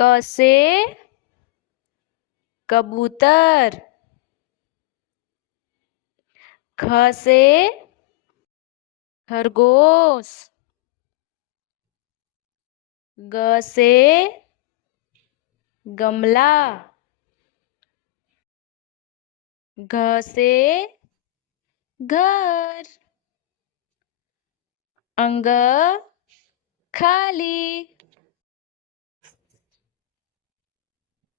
क से कबूतर, ख से खरगोश, ग से गमला, घ से घर, अंग खाली,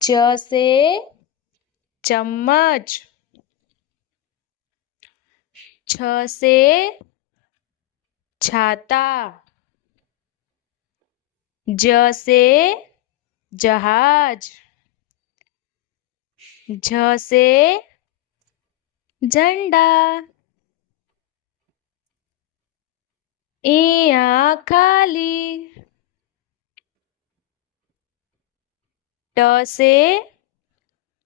च से चम्मच, छ से छाता, ज से जहाज, झ से झंडा, इया खाली, ट से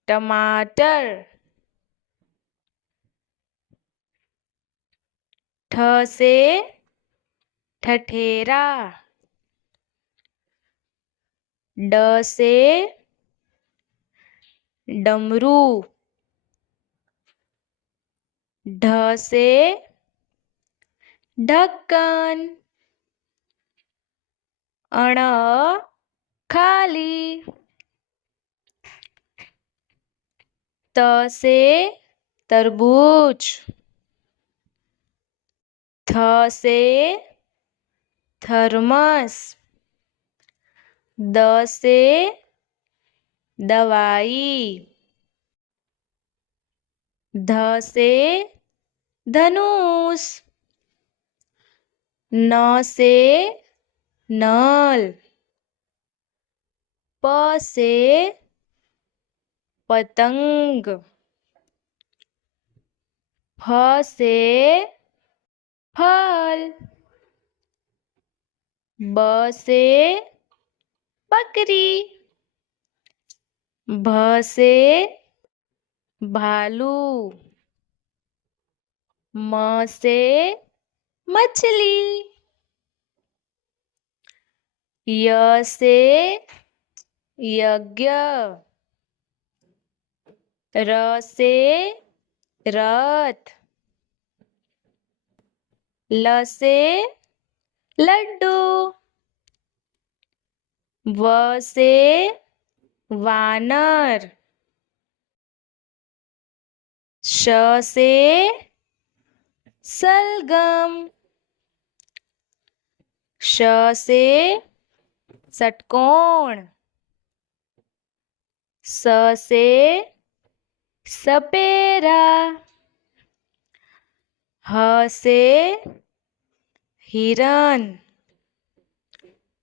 टमाटर, ठ से ठठेरा, ड से डमरू, ढ से ढक्कन, अण खाली, त से तरबूज, थ से थर्मस, द से दवाई, ध से धनुष, न से नल, प से पतंग, फ से फल, ब से बकरी, भ से भालू, म से मछली, य से यज्ञ, र से रथ, ल से लड्डू, व से वानर, श से सलगम, श से षटकोण, स से सपेरा, ह से हिरण,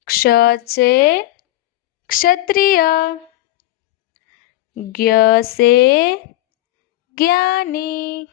क्ष से क्षत्रिय, ज्ञ से ज्ञानी।